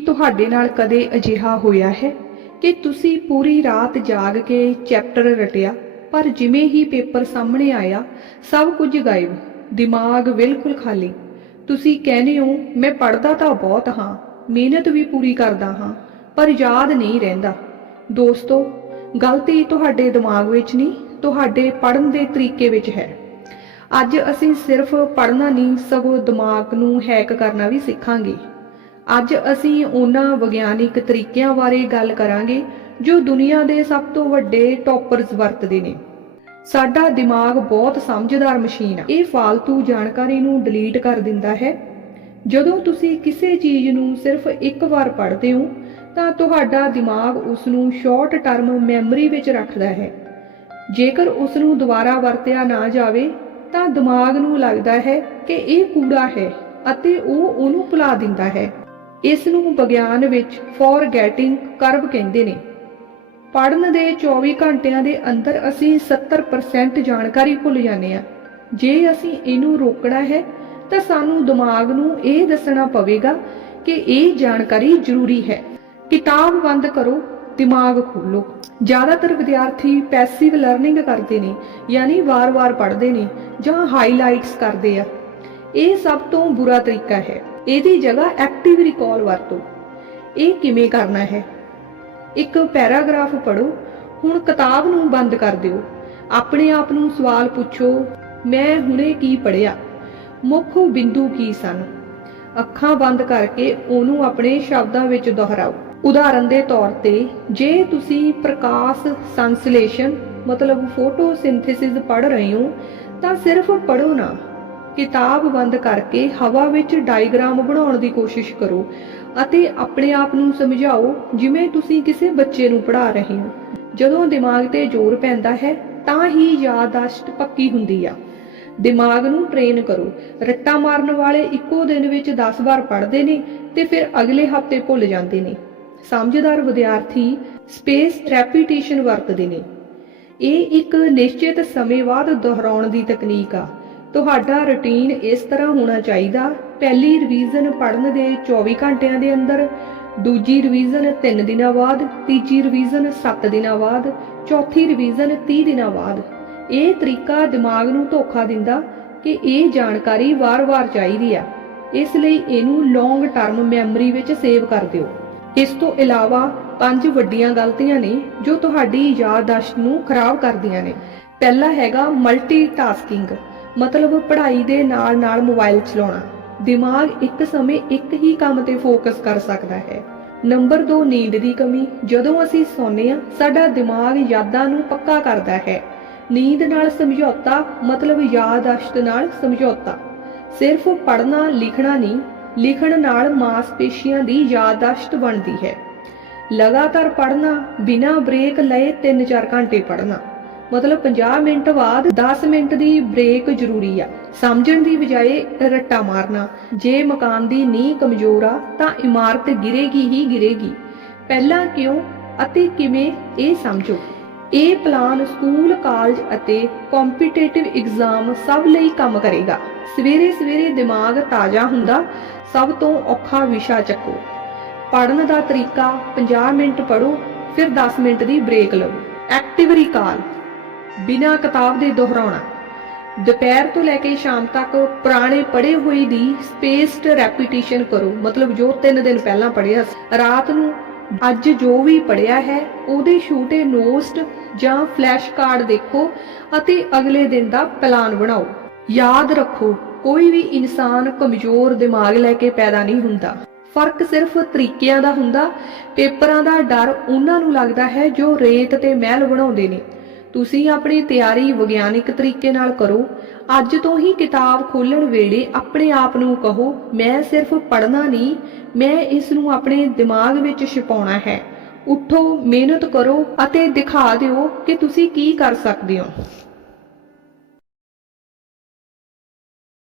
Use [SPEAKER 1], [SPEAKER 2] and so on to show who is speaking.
[SPEAKER 1] ਤੁਹਾਡੇ ਨਾਲ ਕਦੇ ਅਜਿਹਾ ਹੋਇਆ ਹੈ ਕਿ ਤੁਸੀਂ ਪੂਰੀ ਰਾਤ ਜਾਗ ਕੇ ਚੈਪਟਰ ਰਟਿਆ, ਪਰ ਜਿਵੇਂ ਹੀ ਪੇਪਰ ਸਾਹਮਣੇ ਆਇਆ, ਸਭ ਕੁਝ ਗਾਇਬ, ਦਿਮਾਗ ਬਿਲਕੁਲ ਖਾਲੀ। ਤੁਸੀਂ ਕਹਿੰਦੇ ਹੋ, ਮੈਂ ਪੜ੍ਹਦਾ ਤਾਂ ਬਹੁਤ ਹਾਂ, ਮਿਹਨਤ ਵੀ ਪੂਰੀ ਕਰਦਾ ਹਾਂ, ਪਰ ਯਾਦ ਨਹੀਂ ਰਹਿੰਦਾ। ਦੋਸਤੋ ਗਲਤੀ ਤੁਹਾਡੇ ਦਿਮਾਗ ਵਿੱਚ ਨਹੀਂ, ਤੁਹਾਡੇ ਪੜ੍ਹਨ ਦੇ ਤਰੀਕੇ ਵਿੱਚ ਹੈ। ਅੱਜ ਅਸੀਂ ਸਿਰਫ ਪੜ੍ਹਨਾ ਨਹੀਂ, ਸਗੋਂ ਦਿਮਾਗ ਨੂੰ ਹੈਕ ਕਰਨਾ ਵੀ ਸਿੱਖਾਂਗੇ। ਅੱਜ ਅਸੀਂ ਉਹਨਾਂ ਵਿਗਿਆਨਿਕ ਤਰੀਕਿਆਂ ਬਾਰੇ ਗੱਲ ਕਰਾਂਗੇ ਜੋ ਦੁਨੀਆ ਦੇ ਸਭ ਤੋਂ ਵੱਡੇ ਟੌਪਰਸ ਵਰਤਦੇ ਨੇ। ਸਾਡਾ ਦਿਮਾਗ ਬਹੁਤ ਸਮਝਦਾਰ ਮਸ਼ੀਨ ਆ। ਇਹ ਫालतू ਜਾਣਕਾਰੀ ਨੂੰ ਡਿਲੀਟ ਕਰ ਦਿੰਦਾ ਹੈ। ਜਦੋਂ ਤੁਸੀਂ ਕਿਸੇ ਚੀਜ਼ ਨੂੰ ਸਿਰਫ ਇੱਕ ਵਾਰ ਪੜ੍ਹਦੇ ਹੋ, ਤਾਂ ਤੁਹਾਡਾ ਦਿਮਾਗ ਉਸ ਨੂੰ ਸ਼ਾਰਟ ਟਰਮ ਮੈਮਰੀ ਵਿੱਚ ਰੱਖਦਾ ਹੈ। ਜੇਕਰ ਉਸ ਨੂੰ ਦੁਬਾਰਾ ਵਰਤਿਆ ਨਾ ਜਾਵੇ, ਤਾਂ ਦਿਮਾਗ ਨੂੰ ਲੱਗਦਾ ਹੈ ਕਿ ਇਹ ਕੂੜਾ ਹੈ ਅਤੇ ਉਹ ਉਹਨੂੰ ਭੁਲਾ ਦਿੰਦਾ ਹੈ। ਇਸ ਨੂੰ ਵਿਗਿਆਨ ਵਿੱਚ ਫੋਰਗੇਟਿੰਗ ਕਰਵ ਕਹਿੰਦੇ ਨੇ। ਪੜਨ ਦੇ 24 ਘੰਟਿਆਂ ਦੇ ਅੰਦਰ ਅਸੀਂ 70% ਜਾਣਕਾਰੀ ਭੁੱਲ ਜਾਂਦੇ ਆ ਜੇ ਅਸੀਂ ਇਹਨੂੰ ਰੋਕਣਾ ਹੈ, ਤਾਂ ਸਾਨੂੰ ਦਿਮਾਗ ਨੂੰ ਇਹ ਦੱਸਣਾ ਪਵੇਗਾ ਕਿ ਇਹ ਜਾਣਕਾਰੀ ਜ਼ਰੂਰੀ ਹੈ। ਕਿਤਾਬ ਬੰਦ ਕਰੋ, ਦਿਮਾਗ ਖੋਲੋ। ਜ਼ਿਆਦਾਤਰ ਵਿਦਿਆਰਥੀ ਪੈਸਿਵ ਲਰਨਿੰਗ ਕਰਦੇ ਨੇ, ਯਾਨੀ ਵਾਰ-ਵਾਰ ਪੜ੍ਹਦੇ ਨੇ ਜਾਂ ਹਾਈਲਾਈਟਸ ਕਰਦੇ ਆ। ਇਹ ਸਭ ਤੋਂ ਬੁਰਾ ਤਰੀਕਾ ਹੈ। ਇਹਦੀ ਜਗ੍ਹਾ ਐਕਟਿਵ ਰਿਕਾਲ ਵਰਤੋ। ਇਹ ਕਿਵੇਂ ਕਰਨਾ ਹੈ? ਇੱਕ ਪੈਰਾਗ੍ਰਾਫ ਪੜੋ ਹੁਣ ਕਿਤਾਬ ਨੂੰ ਬੰਦ ਕਰ ਦਿਓ। ਆਪਣੇ ਆਪ ਨੂੰ ਸਵਾਲ ਪੁੱਛੋ, ਮੈਂ ਹੁਣੇ ਕੀ ਪੜਿਆ ਮੁੱਖ ਬਿੰਦੂ ਕੀ ਸਨ? ਅੱਖਾਂ ਬੰਦ ਕਰਕੇ ਉਹਨੂੰ ਆਪਣੇ ਸ਼ਬਦਾਂ ਵਿੱਚ ਦੁਹਰਾਓ। ਉਦਾਹਰਨ ਦੇ ਤੌਰ ਤੇ, ਜੇ ਤੁਸੀਂ ਪ੍ਰਕਾਸ਼ ਸੰਸਲੇਸ਼ਨ ਮਤਲਬ ਫੋਟੋ ਸਿੰਥੇਸਿਸ ਪੜ ਰਹੇ ਹੋ, ਤਾਂ ਸਿਰਫ ਪੜੋ ਨਾ। ਕਿਤਾਬ ਬੰਦ ਕਰਕੇ ਹਵਾ ਵਿੱਚ ਡਾਇਗ੍ਰਾਮ ਬਣਾਉਣ ਦੀ ਕੋਸ਼ਿਸ਼ ਕਰੋ ਅਤੇ ਆਪਣੇ ਆਪ ਨੂੰ ਸਮਝਾਓ ਜਿਵੇਂ ਤੁਸੀਂ ਕਿਸੇ ਬੱਚੇ ਨੂੰ ਪੜ੍ਹਾ ਰਹੇ ਹੋ। ਜਦੋਂ ਦਿਮਾਗ ਤੇ ਜ਼ੋਰ ਪੈਂਦਾ ਹੈ, ਤਾਂ ਹੀ ਯਾਦਾਸ਼ਤ ਪੱਕੀ ਹੁੰਦੀ ਆ। ਦਿਮਾਗ ਨੂੰ ਟ੍ਰੇਨ ਕਰੋ। ਰੱਟਾ ਮਾਰਨ ਵਾਲੇ ਇੱਕੋ ਦਿਨ ਵਿੱਚ 10 ਵਾਰ ਪੜ੍ਹਦੇ ਨੇ ਤੇ ਫਿਰ ਅਗਲੇ ਹਫ਼ਤੇ ਭੁੱਲ ਜਾਂਦੇ ਨੇ। ਸਮਝਦਾਰ ਵਿਦਿਆਰਥੀ ਸਪੇਸ ਰੈਪੀਟੀਸ਼ਨ ਵਰਤਦੇ ਨੇ। ਇਹ ਇੱਕ ਨਿਸ਼ਚਿਤ ਸਮੇਂ ਬਾਅਦ ਦੁਹਰਾਉਣ ਦੀ ਤਕਨੀਕ ਆ। ਤੁਹਾਡਾ ਰੁਟੀਨ ਇਸ ਤਰ੍ਹਾਂ ਹੋਣਾ ਚਾਹੀਦਾ। ਪਹਿਲੀ ਰਿਵੀਜ਼ਨ ਪੜ੍ਹਨ ਦੇ 24 ਘੰਟਿਆਂ ਦੇ ਅੰਦਰ, ਦੂਜੀ ਰਿਵੀਜ਼ਨ 3 ਦਿਨਾਂ ਬਾਅਦ, ਤੀਜੀ ਰਿਵੀਜ਼ਨ 7 ਦਿਨਾਂ ਬਾਅਦ, ਚੌਥੀ ਰਿਵੀਜ਼ਨ 30 ਦਿਨਾਂ ਬਾਅਦ। ਇਹ ਤਰੀਕਾ ਦਿਮਾਗ ਨੂੰ ਧੋਖਾ ਦਿੰਦਾ ਕਿ ਇਹ ਜਾਣਕਾਰੀ ਵਾਰ-ਵਾਰ ਚਾਹੀਦੀ ਆ। ਇਸ ਲਈ ਇਹਨੂੰ ਲੌਂਗ ਟਰਮ ਮੈਮਰੀ ਵਿੱਚ ਸੇਵ ਕਰ ਦਿਓ। ਇਸ ਤੋਂ ਇਲਾਵਾ ਪੰਜ ਵੱਡੀਆਂ ਗਲਤੀਆਂ ਨੇ ਜੋ ਤੁਹਾਡੀ ਯਾਦਦਾਸ਼ਤ ਨੂੰ ਖਰਾਬ ਕਰਦੀਆਂ ਨੇ। ਪਹਿਲਾ ਹੈਗਾ ਮਲਟੀਟਾਸਕਿੰਗ ਮਤਲਬ ਪੜ੍ਹਾਈ ਦੇ ਨਾਲ-ਨਾਲ ਮੋਬਾਈਲ ਚਲਾਉਣਾ। ਦਿਮਾਗ ਇੱਕ ਸਮੇਂ ਇੱਕ ਹੀ ਕੰਮ ਤੇ ਫੋਕਸ ਕਰ ਸਕਦਾ ਹੈ। ਨੰਬਰ 2 ਨੀਂਦ ਦੀ ਕਮੀ। ਜਦੋਂ ਅਸੀਂ ਸੌਂਦੇ ਹਾਂ, ਸਾਡਾ ਦਿਮਾਗ ਯਾਦਾਂ ਨੂੰ ਪੱਕਾ ਕਰਦਾ ਹੈ। ਨੀਂਦ ਨਾਲ ਸਮਝੌਤਾ ਮਤਲਬ ਯਾਦਾਸ਼ਤ ਨਾਲ ਸਮਝੌਤਾ। ਸਿਰਫ ਪੜ੍ਹਨਾ, ਲਿਖਣਾ ਨਹੀਂ, ਲਿਖਣ ਨਾਲ ਮਾਸਪੇਸ਼ੀਆਂ ਦੀ ਯਾਦਾਸ਼ਤ ਬਣਦੀ ਹੈ। ਲਗਾਤਾਰ ਪੜ੍ਹਨਾ, ਬਿਨਾਂ ਬ੍ਰੇਕ ਲਏ 3-4 ਘੰਟੇ ਪੜ੍ਹਨਾ। ਮਤਲਬ 50 ਮਿੰਟ ਬਾਅਦ 10 ਮਿੰਟ ਦੀ ਬ੍ਰੇਕ ਜ਼ਰੂਰੀ ਆ। ਸਮਝਣ ਦੀ ਬਜਾਏ ਰੱਟਾ ਮਾਰਨਾ। ਜੇ ਮਕਾਨ ਦੀ ਨੀਂਹ ਕਮਜ਼ੋਰ ਆ, ਤਾਂ ਇਮਾਰਤ ਗਿਰੇਗੀ ਹੀ ਗਿਰੇਗੀ। ਪਹਿਲਾਂ ਕਿਉਂ ਅਤੇ ਕਿਵੇਂ ਇਹ ਸਮਝੋ। ਇਹ ਪਲਾਨ ਸਕੂਲ ਕਾਲਜ ਅਤੇ ਕੰਪੀਟੀਟਿਵ ਐਗਜ਼ਾਮ ਸਭ ਲਈ ਕੰਮ ਕਰੇਗਾ। ਸਵੇਰੇ ਸਵੇਰੇ ਦਿਮਾਗ ਤਾਜ਼ਾ ਹੁੰਦਾ, ਸਭ ਤੋਂ ਔਖਾ ਵਿਸ਼ਾ ਚੱਕੋ। ਪੜਨ ਦਾ ਤਰੀਕਾ 50 ਮਿੰਟ ਪੜੋ ਫਿਰ 10 ਮਿੰਟ ਦੀ ਬ੍ਰੇਕ ਲਓ ਐਕਟਿਵ ਰਿਕਾਲ ਬਿਨਾਂ ਕਿਤਾਬ ਦੇ ਦੁਹਰਾਉਣਾ। ਦੁਪਹਿਰ ਤੋਂ ਲੈ ਕੇ ਸ਼ਾਮ ਤੱਕ ਪੁਰਾਣੇ ਪੜ੍ਹੇ ਹੋਏ ਦੀ ਸਪੇਸਡ ਰੈਪੀਟੀਸ਼ਨ ਕਰੋ। ਮਤਲਬ ਜੋ 3 ਦਿਨ ਪਹਿਲਾਂ ਪੜ੍ਹਿਆ ਰਾਤ ਨੂੰ ਅੱਜ ਜੋ ਵੀ ਪੜ੍ਹਿਆ ਹੈ, ਉਹਦੇ ਛੋਟੇ ਨੋਟਸ ਜਾਂ ਫਲੈਸ਼ ਕਾਰਡ ਦੇਖੋ ਅਤੇ ਅਗਲੇ ਦਿਨ ਦਾ ਪਲਾਨ ਬਣਾਓ। ਯਾਦ ਰੱਖੋ, ਕੋਈ ਵੀ ਇਨਸਾਨ ਕਮਜ਼ੋਰ ਦਿਮਾਗ ਲੈ ਕੇ ਪੈਦਾ ਨਹੀਂ ਹੁੰਦਾ। ਫ਼ਰਕ ਸਿਰਫ ਤਰੀਕਿਆਂ ਦਾ ਹੁੰਦਾ। ਪੇਪਰਾਂ ਦਾ ਡਰ ਉਹਨਾਂ ਨੂੰ ਲੱਗਦਾ ਹੈ ਜੋ ਰੇਤ ਤੇ ਮਹਿਲ ਬਣਾਉਂਦੇ ਨੇ। ਤੁਸੀਂ ਆਪਣੀ ਤਿਆਰੀ ਵਿਗਿਆਨਿਕ ਤਰੀਕੇ ਨਾਲ ਕਰੋ। ਅੱਜ ਤੋਂ ਹੀ ਕਿਤਾਬ ਖੋਲਣ ਵੇਲੇ ਆਪਣੇ ਆਪ ਨੂੰ ਕਹੋ, ਮੈਂ ਸਿਰਫ ਪੜ੍ਹਨਾ ਨਹੀਂ, ਮੈਂ ਇਸ ਨੂੰ ਆਪਣੇ ਦਿਮਾਗ ਵਿੱਚ ਛਿਪਾਉਣਾ ਹੈ। ਉੱਠੋ, ਮਿਹਨਤ ਕਰੋ ਅਤੇ ਦਿਖਾ ਦਿਓ ਕਿ ਤੁਸੀਂ ਕੀ ਕਰ ਸਕਦੇ ਹੋ।